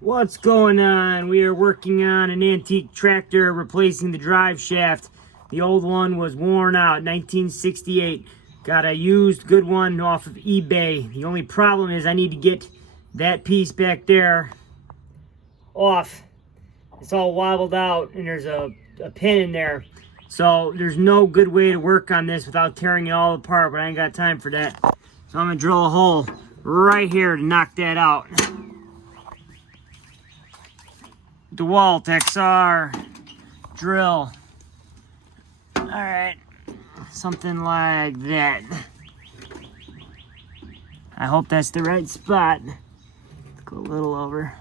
What's going on? We are working on an antique tractor replacing the drive shaft. The old one was worn out, 1968. Got a used good one off of eBay. The only problem is I need to get that piece back there off. It's all wobbled out and there's a pin in there. So there's no good way to work on this without tearing it all apart, but I ain't got time for that. So I'm gonna drill a hole right here to knock that out. DeWalt XR drill. All right, something like that. I hope that's the right spot. Let's go a little over.